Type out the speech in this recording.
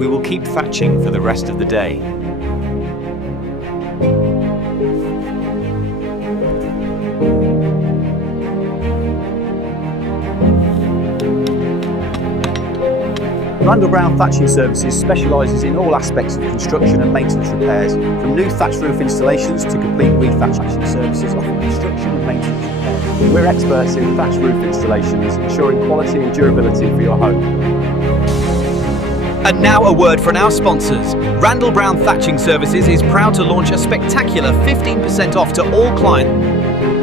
we will keep thatching for the rest of the day. Randall Brown Thatching Services specialises in all aspects of construction and maintenance repairs, from new thatch roof installations to complete re-thatching services offering construction and maintenance repairs. We're experts in thatch roof installations, ensuring quality and durability for your home. And now a word from our sponsors. Randall Brown Thatching Services is proud to launch a spectacular 15% off to all clients.